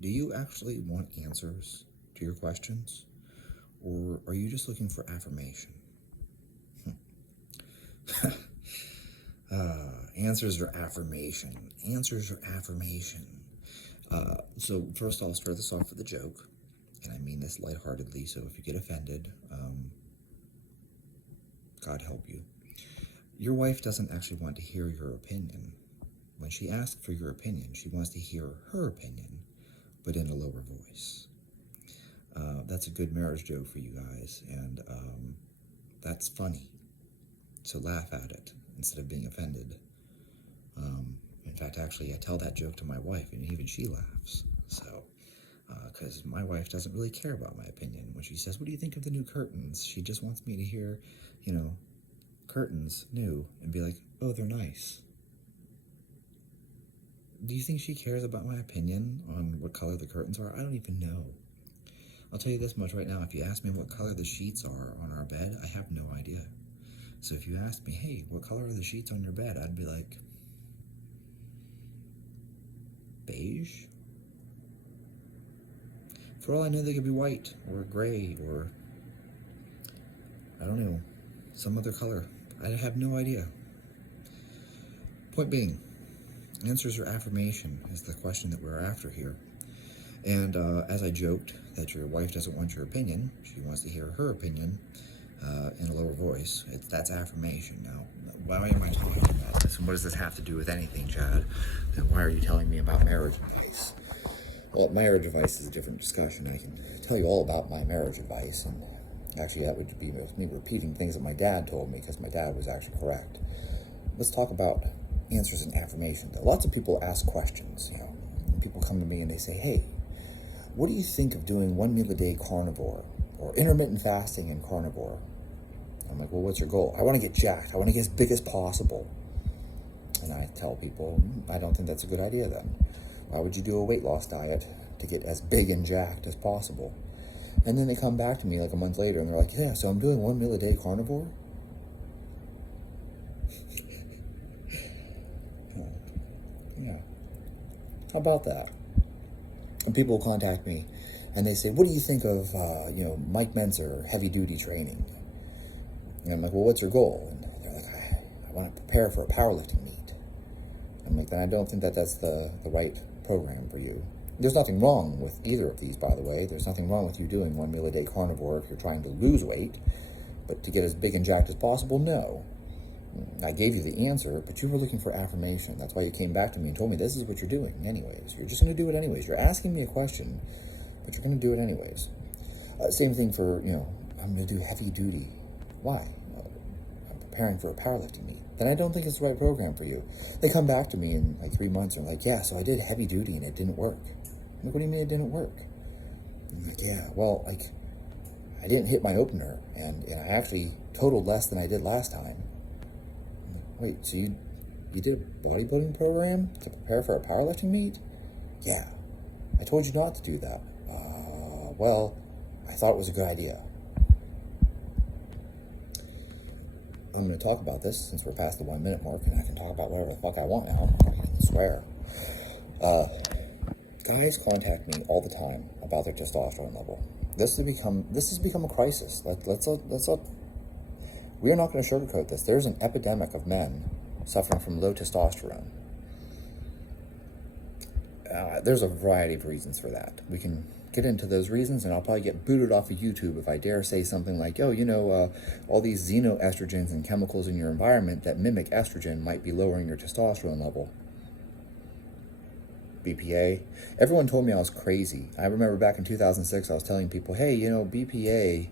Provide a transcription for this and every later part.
Do you actually want answers to your questions? Or are you just looking for affirmation? Answers or affirmation? Answers or affirmation? So first I'll start this off with a joke, and I mean this lightheartedly, so if you get offended, God help you. Your wife doesn't actually want to hear your opinion. When she asks for your opinion, she wants to hear her opinion, but in a lower voice. That's a good marriage joke for you guys, and that's funny. So laugh at it instead of being offended. In fact, actually, I tell that joke to my wife, and even she laughs. So, because my wife doesn't really care about my opinion. When she says, "What do you think of the new curtains?" She just wants me to hear, curtains, new, and be like, "Oh, they're nice." Do you think she cares about my opinion on what color the curtains are? I don't even know. I'll tell you this much right now. If you ask me what color the sheets are on our bed, I have no idea. So if you ask me, "Hey, what color are the sheets on your bed?" I'd be like, beige? For all I know, they could be white or gray or, I don't know, some other color. I have no idea. Point being, answers or affirmation is the question that we're after here. And as I joked that your wife doesn't want your opinion, she wants to hear her opinion in a lower voice. That's affirmation. Now, why am I talking about this? And what does this have to do with anything, Chad? And why are you telling me about marriage advice? Well, marriage advice is a different discussion. I can tell you all about my marriage advice. And actually, that would be me repeating things that my dad told me, because my dad was actually correct. Let's talk about answers and affirmation. Lots of people ask questions. People come to me and they say, "Hey, what do you think of doing 1 meal a day carnivore or intermittent fasting and carnivore?" I'm like, "Well, what's your goal?" "I want to get jacked. I want to get as big as possible." And I tell people, I don't think that's a good idea then. Why would you do a weight loss diet to get as big and jacked as possible? And then they come back to me like a month later and they're like, "Yeah, so I'm doing 1 meal a day carnivore." Yeah. How about that? And people contact me and they say, "What do you think of, Mike Menzer, heavy duty training?" And I'm like, "Well, what's your goal?" And they're like, I want to prepare for a powerlifting meet." I'm like, "Then I don't think that's the right program for you." There's nothing wrong with either of these, by the way. There's nothing wrong with you doing 1 meal a day carnivore if you're trying to lose weight, but to get as big and jacked as possible, no. I gave you the answer, but you were looking for affirmation. That's why you came back to me and told me this is what you're doing anyways. You're just going to do it anyways. You're asking me a question, but you're going to do it anyways. Same thing for, I'm going to do heavy duty. Why? I'm preparing for a powerlifting meet. Then I don't think it's the right program for you. They come back to me in like 3 months and like, "Yeah, so I did heavy duty and it didn't work." I'm like, "What do you mean it didn't work?" I'm like, "Yeah, well, I didn't hit my opener and I actually totaled less than I did last time." I'm like, "Wait, so you did a bodybuilding program to prepare for a powerlifting meet?" "Yeah, I told you not to do that." Well, I thought it was a good idea." I'm going to talk about this since we're past the 1 minute mark, and I can talk about whatever the fuck I want now. I can swear. Guys contact me all the time about their testosterone level. This has become a crisis. We are not going to sugarcoat this. There's an epidemic of men suffering from low testosterone. There's a variety of reasons for that. We can get into those reasons, and I'll probably get booted off of YouTube if I dare say something like, "Oh, all these xenoestrogens and chemicals in your environment that mimic estrogen might be lowering your testosterone level." BPA. Everyone told me I was crazy. I remember back in 2006, I was telling people, "Hey, BPA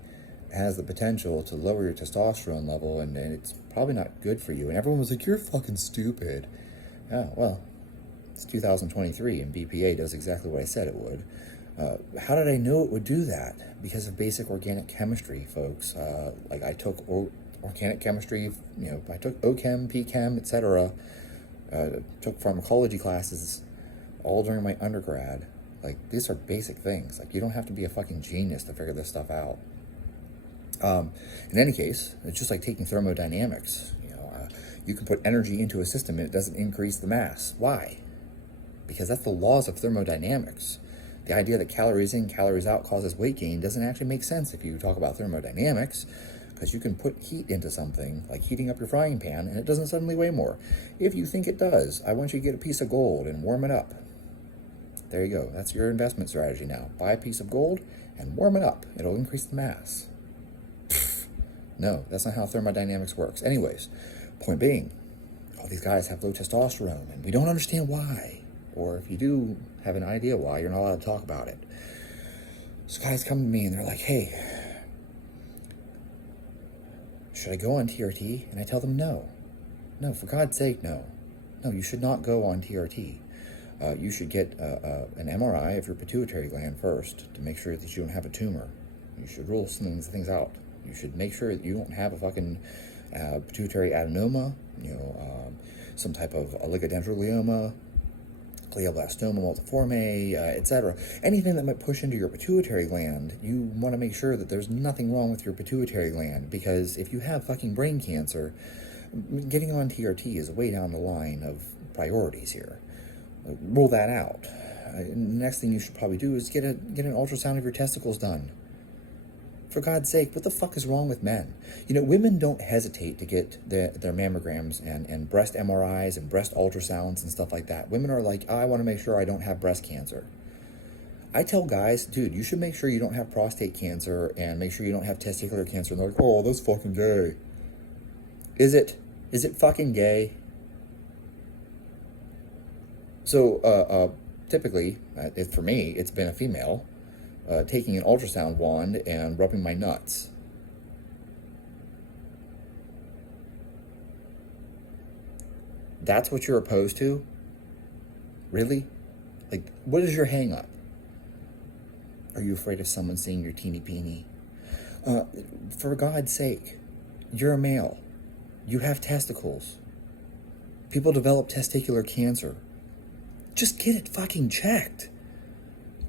has the potential to lower your testosterone level, and it's probably not good for you." And everyone was like, "You're fucking stupid." Yeah, well, it's 2023, and BPA does exactly what I said it would. How did I know it would do that? Because of basic organic chemistry, folks. I took organic chemistry, I took OChem, PChem, etc. Took pharmacology classes all during my undergrad. These are basic things. You don't have to be a fucking genius to figure this stuff out. In any case, it's just like taking thermodynamics. You can put energy into a system and it doesn't increase the mass. Why? Because that's the laws of thermodynamics. The idea that calories in, calories out causes weight gain doesn't actually make sense if you talk about thermodynamics, because you can put heat into something, like heating up your frying pan, and it doesn't suddenly weigh more. If you think it does, I want you to get a piece of gold and warm it up. There you go. That's your investment strategy now. Buy a piece of gold and warm it up. It'll increase the mass. No, that's not how thermodynamics works. Anyways, point being, all these guys have low testosterone, and we don't understand why. Or if you do have an idea why, you're not allowed to talk about it. So guys come to me and they're like, hey, should I go on TRT? And I tell them no. No, for God's sake, no. No, you should not go on TRT. You should get an MRI of your pituitary gland first to make sure that you don't have a tumor. You should rule some things out. You should make sure that you don't have a fucking pituitary adenoma, some type of oligodendroglioma, glioblastoma multiforme, etc. Anything that might push into your pituitary gland, you want to make sure that there's nothing wrong with your pituitary gland, because if you have fucking brain cancer, getting on TRT is way down the line of priorities here. Rule that out. Next thing you should probably do is get an ultrasound of your testicles done. For God's sake, what the fuck is wrong with men? Women don't hesitate to get their mammograms and breast MRIs and breast ultrasounds and stuff like that. Women are like, I want to make sure I don't have breast cancer. I tell guys, dude, you should make sure you don't have prostate cancer and make sure you don't have testicular cancer. And they're like, oh, that's fucking gay. Is it fucking gay? So, typically, for me, it's been a female taking an ultrasound wand and rubbing my nuts. That's what you're opposed to? Really? Like, what is your hang up? Are you afraid of someone seeing your teeny peeny? For God's sake, you're a male. You have testicles. People develop testicular cancer. Just get it fucking checked.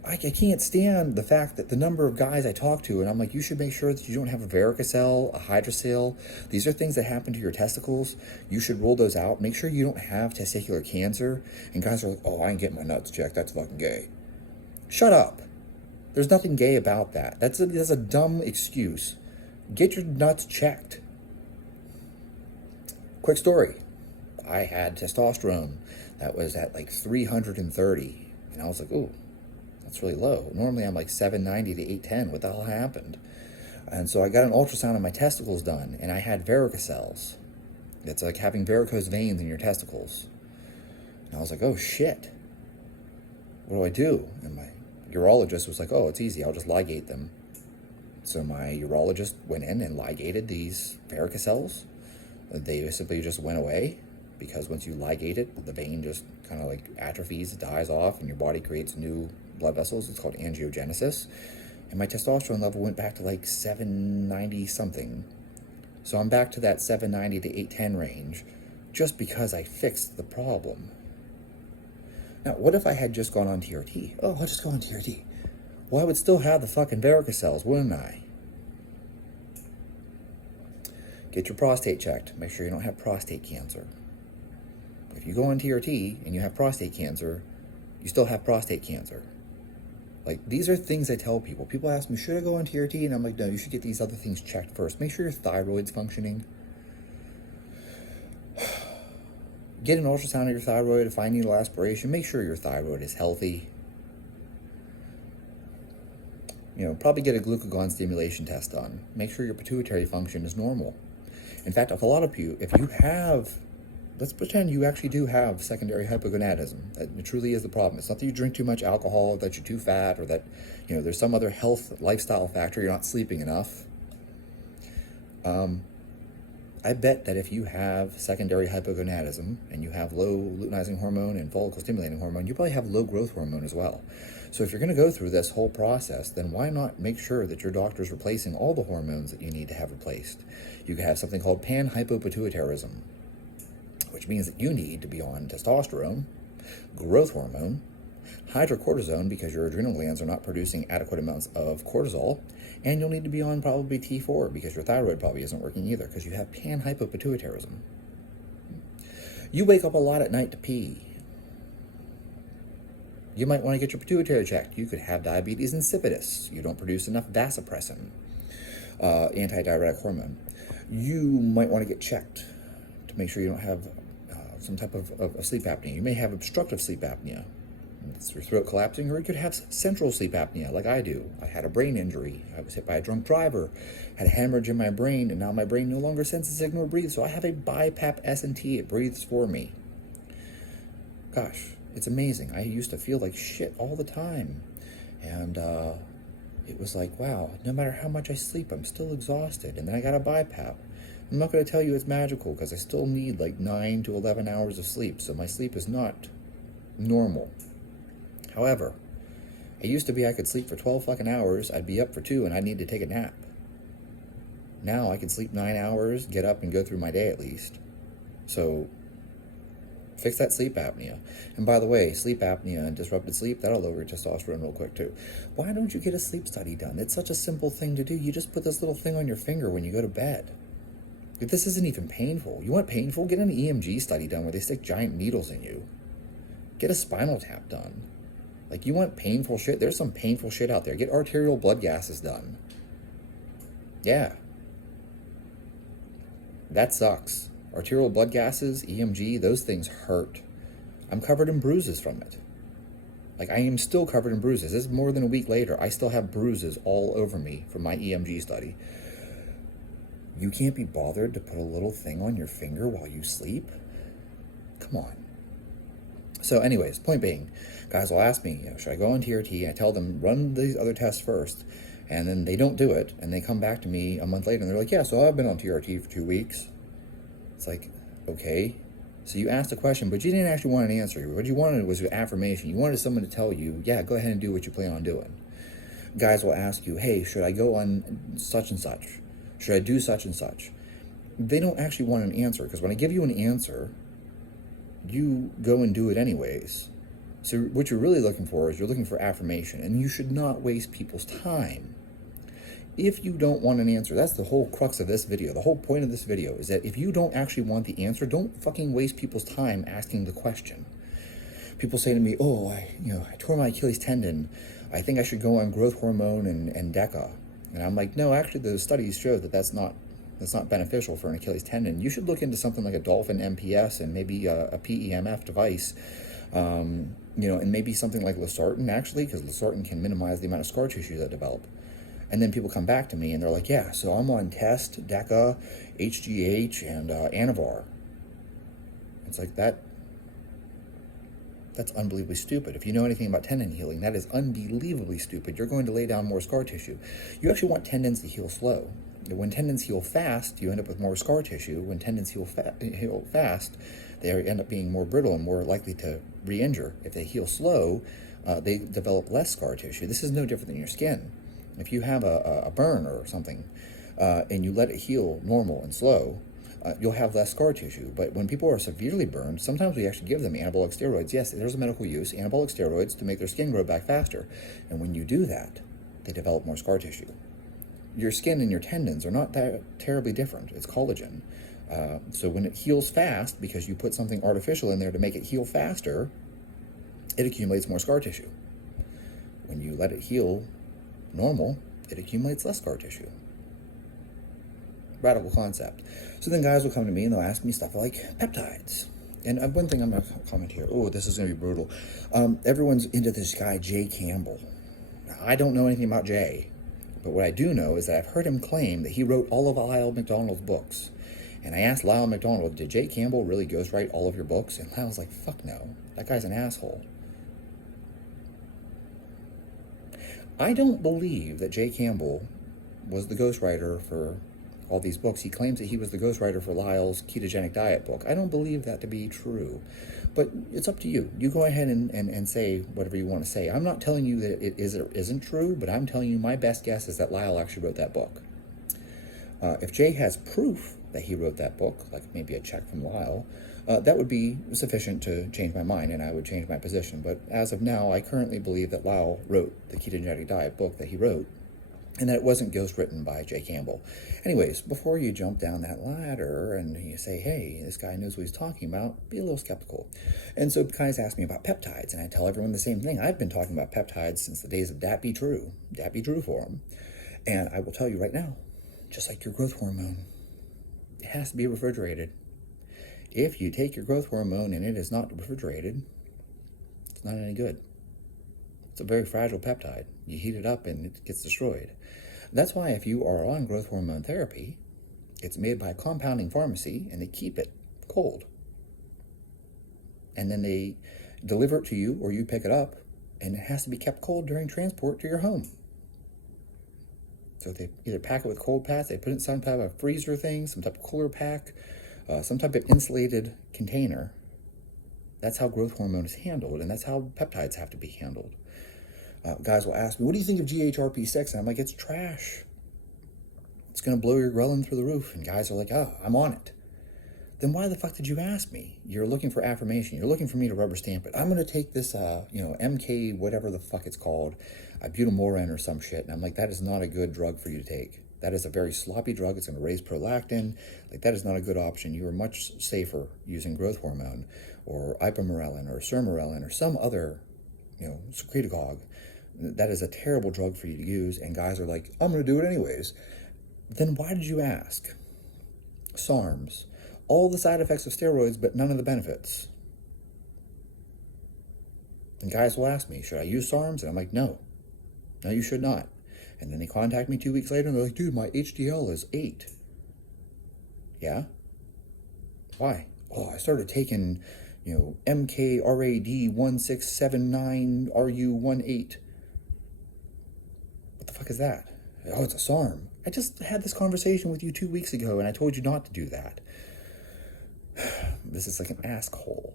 I can't stand the fact that the number of guys I talk to, and I'm like, you should make sure that you don't have a varicocele, a hydrocele. These are things that happen to your testicles. You should rule those out. Make sure you don't have testicular cancer. And guys are like, oh, I ain't getting my nuts checked. That's fucking gay. Shut up. There's nothing gay about that. That's a dumb excuse. Get your nuts checked. Quick story. I had testosterone that was at like 330. And I was like, ooh, that's really low. Normally I'm like 790 to 810. What the hell happened? And so I got an ultrasound of my testicles done, and I had varicoceles. It's like having varicose veins in your testicles. And I was like, oh shit. What do I do? And my urologist was like, oh, it's easy. I'll just ligate them. So my urologist went in and ligated these varicoceles. They simply just went away, because once you ligate it, the vein just kind of like atrophies, dies off, and your body creates new blood vessels. It's called angiogenesis. And my testosterone level went back to like 790 something. So I'm back to that 790 to 810 range just because I fixed the problem. Now, what if I had just gone on TRT? Oh, I'll just go on TRT. Well, I would still have the fucking varicoceles, wouldn't I? Get your prostate checked. Make sure you don't have prostate cancer. If you go on TRT and you have prostate cancer, you still have prostate cancer. Like, these are things I tell people. People ask me, should I go on TRT? And I'm like, no, you should get these other things checked first. Make sure your thyroid's functioning. Get an ultrasound of your thyroid, a fine needle aspiration. Make sure your thyroid is healthy. Probably get a glucagon stimulation test done. Make sure your pituitary function is normal. In fact, if you have, let's pretend you actually do have secondary hypogonadism. That truly is the problem. It's not that you drink too much alcohol, that you're too fat, or that, there's some other health lifestyle factor, you're not sleeping enough. I bet that if you have secondary hypogonadism and you have low luteinizing hormone and follicle stimulating hormone, you probably have low growth hormone as well. So if you're going to go through this whole process, then why not make sure that your doctor's replacing all the hormones that you need to have replaced? You can have something called panhypopituitarism, which means that you need to be on testosterone, growth hormone, hydrocortisone because your adrenal glands are not producing adequate amounts of cortisol, and you'll need to be on probably T4 because your thyroid probably isn't working either because you have panhypopituitarism. You wake up a lot at night to pee. You might want to get your pituitary checked. You could have diabetes insipidus. You don't produce enough vasopressin, antidiuretic hormone. You might want to get checked to make sure you don't have some type of sleep apnea. You may have obstructive sleep apnea. It's your throat collapsing, or you could have central sleep apnea like I do. I had a brain injury. I was hit by a drunk driver, had a hemorrhage in my brain, and now my brain no longer sends a signal to breathe, so I have a BiPAP S&T. It breathes for me. Gosh, it's amazing. I used to feel like shit all the time. And it was like, wow, no matter how much I sleep, I'm still exhausted. And then I got a BiPAP. I'm not going to tell you it's magical, because I still need like 9 to 11 hours of sleep, so my sleep is not normal. However, it used to be I could sleep for 12 fucking hours, I'd be up for 2, and I'd need to take a nap. Now I can sleep 9 hours, get up, and go through my day at least. So, fix that sleep apnea. And by the way, sleep apnea and disrupted sleep, that'll lower your testosterone real quick too. Why don't you get a sleep study done? It's such a simple thing to do. You just put this little thing on your finger when you go to bed. If this isn't even painful, you want painful? Get an EMG study done where they stick giant needles in you. Get a spinal tap done. Like, you want painful shit? There's some painful shit out there. Get arterial blood gases done. Yeah. That sucks. Arterial blood gases, EMG, those things hurt. I'm covered in bruises from it. Like, I am still covered in bruises. This is more than a week later. I still have bruises all over me from my EMG study. You can't be bothered to put a little thing on your finger while you sleep? Come on. So anyways, point being, guys will ask me, should I go on TRT? I tell them, run these other tests first. And then they don't do it, and they come back to me a month later, and they're like, yeah, so I've been on TRT for 2 weeks. It's like, okay. So you asked a question, but you didn't actually want an answer. What you wanted was an affirmation. You wanted someone to tell you, yeah, go ahead and do what you plan on doing. Guys will ask you, hey, should I go on such and such? Should I do such and such? They don't actually want an answer, because when I give you an answer, you go and do it anyways. So what you're really looking for is you're looking for affirmation, and you should not waste people's time. If you don't want an answer, that's the whole crux of this video. The whole point of this video is that if you don't actually want the answer, don't fucking waste people's time asking the question. People say to me, oh, I tore my Achilles tendon. I think I should go on growth hormone and DECA. And I'm like, no, actually the studies show that that's not beneficial for an Achilles tendon. You should look into something like a Dolphin MPS and maybe a PEMF device, and maybe something like losartan, actually, because losartan can minimize the amount of scar tissue that develop. And then people come back to me and they're like, yeah, so I'm on test, DECA, HGH, and Anavar. It's like that's unbelievably stupid. If you know anything about tendon healing, that is unbelievably stupid. You're going to lay down more scar tissue. You actually want tendons to heal slow. When tendons heal fast, you end up with more scar tissue. When tendons heal fast, they end up being more brittle and more likely to re-injure. If they heal slow, they develop less scar tissue. This is no different than your skin. If you have a burn or something, and you let it heal normal and slow, you'll have less scar tissue. But when people are severely burned, sometimes we actually give them anabolic steroids. Yes, there's a medical use, anabolic steroids, to make their skin grow back faster. And when you do that, they develop more scar tissue. Your skin and your tendons are not that terribly different. It's collagen. So when it heals fast, because you put something artificial in there to make it heal faster, it accumulates more scar tissue. When you let it heal normal, it accumulates less scar tissue. Radical concept. So then guys will come to me and they'll ask me stuff like peptides. And one thing I'm going to comment here. Oh, this is going to be brutal. Everyone's into this guy, Jay Campbell. Now, I don't know anything about Jay. But what I do know is that I've heard him claim that he wrote all of Lyle McDonald's books. And I asked Lyle McDonald, did Jay Campbell really ghostwrite all of your books? And Lyle's like, fuck no. That guy's an asshole. I don't believe that Jay Campbell was the ghostwriter for all these books. He claims that he was the ghostwriter for Lyle's ketogenic diet book. I don't believe that to be true. But it's up to you. You go ahead and say whatever you want to say. I'm not telling you that it is or isn't true, but I'm telling you my best guess is that Lyle actually wrote that book. If Jay has proof that he wrote that book, like maybe a check from Lyle, that would be sufficient to change my mind, and I would change my position. But as of now, I currently believe that Lyle wrote the ketogenic diet book that he wrote. and that it wasn't ghostwritten by Jay Campbell. Anyways, before you jump down that ladder and you say, hey, this guy knows what he's talking about, be a little skeptical. And so guys ask me about peptides, and I tell everyone the same thing. I've been talking about peptides since the days of Dat Be True Forum. And I will tell you right now, just like your growth hormone, it has to be refrigerated. If you take your growth hormone and it is not refrigerated, it's not any good. It's a very fragile peptide. You heat it up and it gets destroyed. That's why if you are on growth hormone therapy, it's made by a compounding pharmacy and they keep it cold. And then they deliver it to you or you pick it up, and it has to be kept cold during transport to your home. So they either pack it with cold packs, they put it in some type of freezer thing, some type of cooler pack, some type of insulated container. That's how growth hormone is handled, and that's how peptides have to be handled. Guys will ask me, what do you think of GHRP6? And I'm like, it's trash. It's going to blow your ghrelin through the roof. And guys are like, oh, I'm on it. Then why the fuck did you ask me? You're looking for affirmation. You're looking for me to rubber stamp it. I'm going to take this, MK, whatever the fuck it's called, butamorin or some shit. And I'm like, that is not a good drug for you to take. That is a very sloppy drug. It's going to raise prolactin. Like, that is not a good option. You are much safer using growth hormone or ipamorelin or sermorelin or some other, secretagogue. That is a terrible drug for you to use. And guys are like, I'm going to do it anyways. Then why did you ask? SARMs. All the side effects of steroids, but none of the benefits. And guys will ask me, should I use SARMs? And I'm like, no, you should not. And then they contact me 2 weeks later and they're like, dude, my HDL is 8. Yeah? Why? Oh, I started taking, MKRAD1679RU18. What the fuck is that? Oh, it's a SARM. I just had this conversation with you 2 weeks ago and I told you not to do that. This is like an ask hole.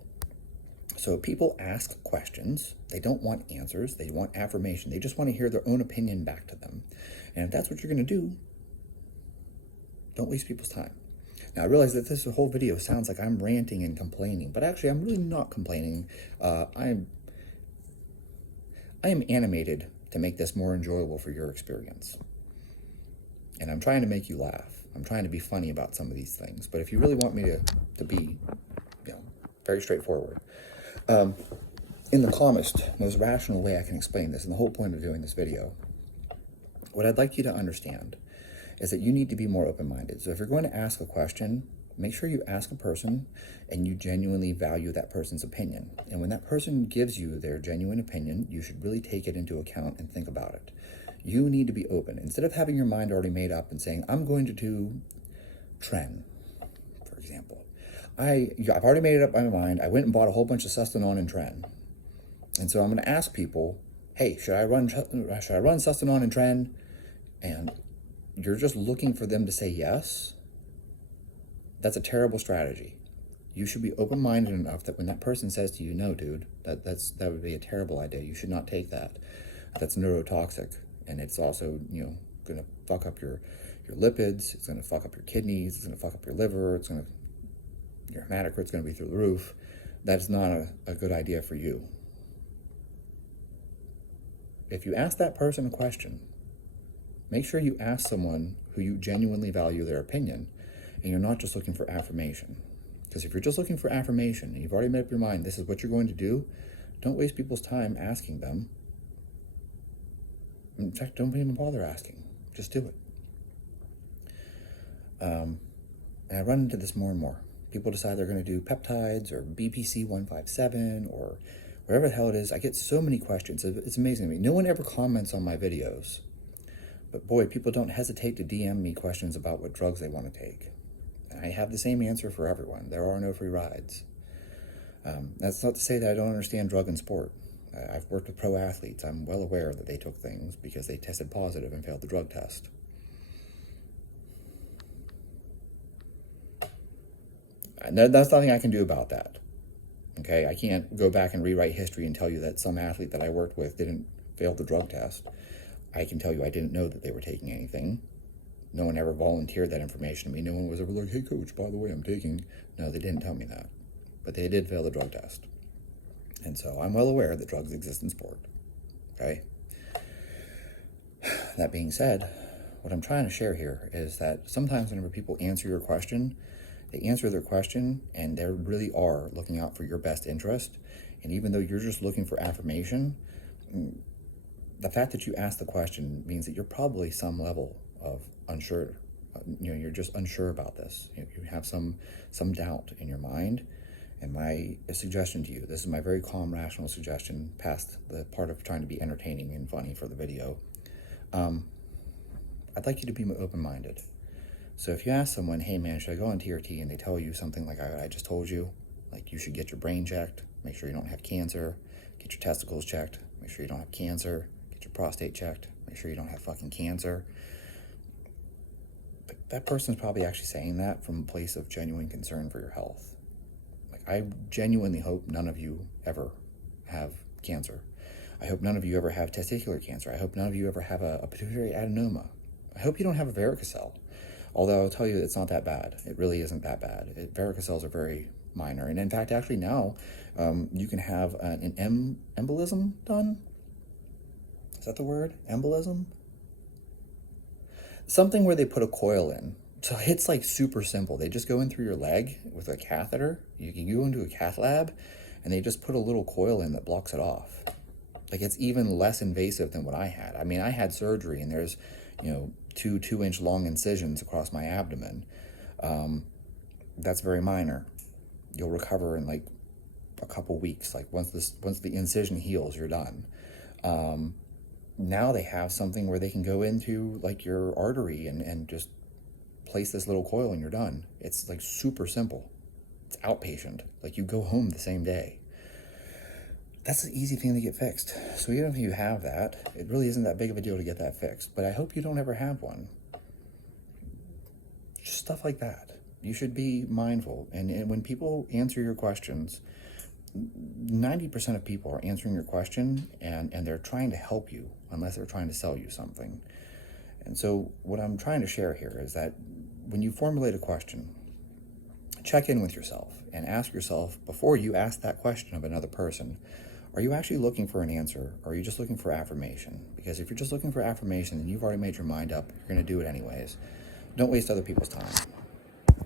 So people ask questions. They don't want answers. They want affirmation. They just want to hear their own opinion back to them. And if that's what you're going to do, don't waste people's time. Now, I realize that this whole video sounds like I'm ranting and complaining, but actually I'm really not complaining. I am animated to make this more enjoyable for your experience. And I'm trying to make you laugh. I'm trying to be funny about some of these things. But if you really want me to be, very straightforward, in the calmest, most rational way I can explain this, and the whole point of doing this video, what I'd like you to understand is that you need to be more open-minded. So if you're going to ask a question, make sure you ask a person and you genuinely value that person's opinion. And when that person gives you their genuine opinion, you should really take it into account and think about it. You need to be open. Instead of having your mind already made up and saying, I'm going to do Tren, for example. I've already made it up in my mind. I went and bought a whole bunch of Sustanon and Tren. And so I'm going to ask people, hey, should I run Sustanon and Tren? And you're just looking for them to say yes. That's a terrible strategy. You should be open-minded enough that when that person says to you, no, dude, that would be a terrible idea. You should not take that. That's neurotoxic. And it's also, going to fuck up your lipids. It's going to fuck up your kidneys. It's going to fuck up your liver. Your hematocrit's going to be through the roof. That's not a good idea for you. If you ask that person a question, make sure you ask someone who you genuinely value their opinion, and you're not just looking for affirmation. Because if you're just looking for affirmation and you've already made up your mind, this is what you're going to do, don't waste people's time asking them. In fact, don't even bother asking. Just do it. And I run into this more and more. People decide they're going to do peptides or BPC 157 or whatever the hell it is. I get so many questions. It's amazing to me. No one ever comments on my videos. But boy, people don't hesitate to DM me questions about what drugs they want to take. And I have the same answer for everyone. There are no free rides. That's not to say that I don't understand drug and sport. I've worked with pro athletes. I'm well aware that they took things because they tested positive and failed the drug test. And that's nothing I can do about that. Okay, I can't go back and rewrite history and tell you that some athlete that I worked with didn't fail the drug test. I can tell you I didn't know that they were taking anything. No one ever volunteered that information to me. No one was ever like, hey coach, by the way, I'm taking. No, they didn't tell me that. But they did fail the drug test. And so I'm well aware that drugs exist in sport. Okay? That being said, what I'm trying to share here is that sometimes whenever people answer your question, they answer their question and they really are looking out for your best interest. And even though you're just looking for affirmation, the fact that you ask the question means that you're probably some level of unsure. You're just unsure about this. You have some doubt in your mind. And my suggestion to you, this is my very calm, rational suggestion, past the part of trying to be entertaining and funny for the video. I'd like you to be open-minded. So if you ask someone, hey man, should I go on TRT, and they tell you something like I just told you, like you should get your brain checked, make sure you don't have cancer, get your testicles checked, make sure you don't have cancer, get your prostate checked, make sure you don't have fucking cancer. But that person's probably actually saying that from a place of genuine concern for your health. Like, I genuinely hope none of you ever have cancer. I hope none of you ever have testicular cancer. I hope none of you ever have a pituitary adenoma. I hope you don't have a varicocele. Although I'll tell you, it's not that bad. It really isn't that bad. Varicoceles are very minor. And in fact, actually now, you can have an embolism done. Is that the word? Embolism? Something where they put a coil in. So it's like super simple. They just go in through your leg with a catheter. You can go into a cath lab and they just put a little coil in that blocks it off. Like, it's even less invasive than what I had. I mean, I had surgery and there's, 2-inch long incisions across my abdomen. That's very minor. You'll recover in like a couple weeks. Like once the incision heals, you're done. Now they have something where they can go into like your artery and just place this little coil and you're done. It's like super simple. It's outpatient. Like, you go home the same day. That's an easy thing to get fixed. So even if you have that, it really isn't that big of a deal to get that fixed. But I hope you don't ever have one. Just stuff like that. You should be mindful. And when people answer your questions, 90% of people are answering your question and they're trying to help you, unless they're trying to sell you something. And so what I'm trying to share here is that when you formulate a question, check in with yourself and ask yourself, before you ask that question of another person, are you actually looking for an answer, or are you just looking for affirmation? Because if you're just looking for affirmation and you've already made your mind up, you're going to do it anyways. Don't waste other people's time.